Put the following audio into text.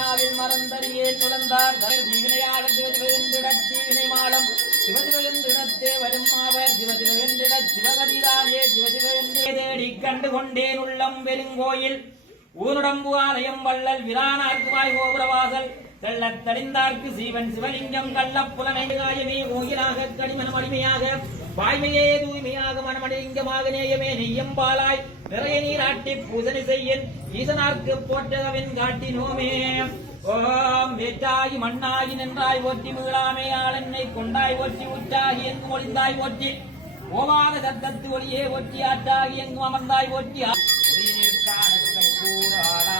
நாவில் மறந்தறியே நுழந்தார் தீவினையாளர் சிவதிவென்றிடத்தீவினை மாலம் சிவதிவென்றிடத்தே வரும் அவர் சிவதிவென்றிட சிவகதிதானே சிவதிவென்றே தேடி கண்டு கொண்டேன் உள்ளம் பெருங்கோயில் ஊனுடம்பு ஆலயம் வள்ளல் விரானார்க்குவாய் கோபுரவாசல் தெள்ளத் தடிந்தார்க்கு சீவன் சிவலிங்கம் கள்ளப் புலனைகாயமே கோயிலாக கனிமன மணிமையாக வாய்மையே தூய்மையாக மனமணிலிங்கமாக நேயமே நெய்யம்பாலாய் நிறைய நீராட்டி பூசனை செய்யன் ஈசனார்க்கு போற்றகவின் காட்டினோமே ஓம் வேற்றாகி மண்ணாகி நின்றாய் ஒற்றி மீளாமே ஆளென்னை கொண்டாய் ஒற்றி உற்றாகி எங்கும் ஒளிந்தாய் ஒற்றி ஓமான சத்தத்து ஒளியே ஒற்றி ஆற்றாகி எங்கும் அமர்ந்தாய் ஒற்றி ஒளி நிற்கான கூறாளா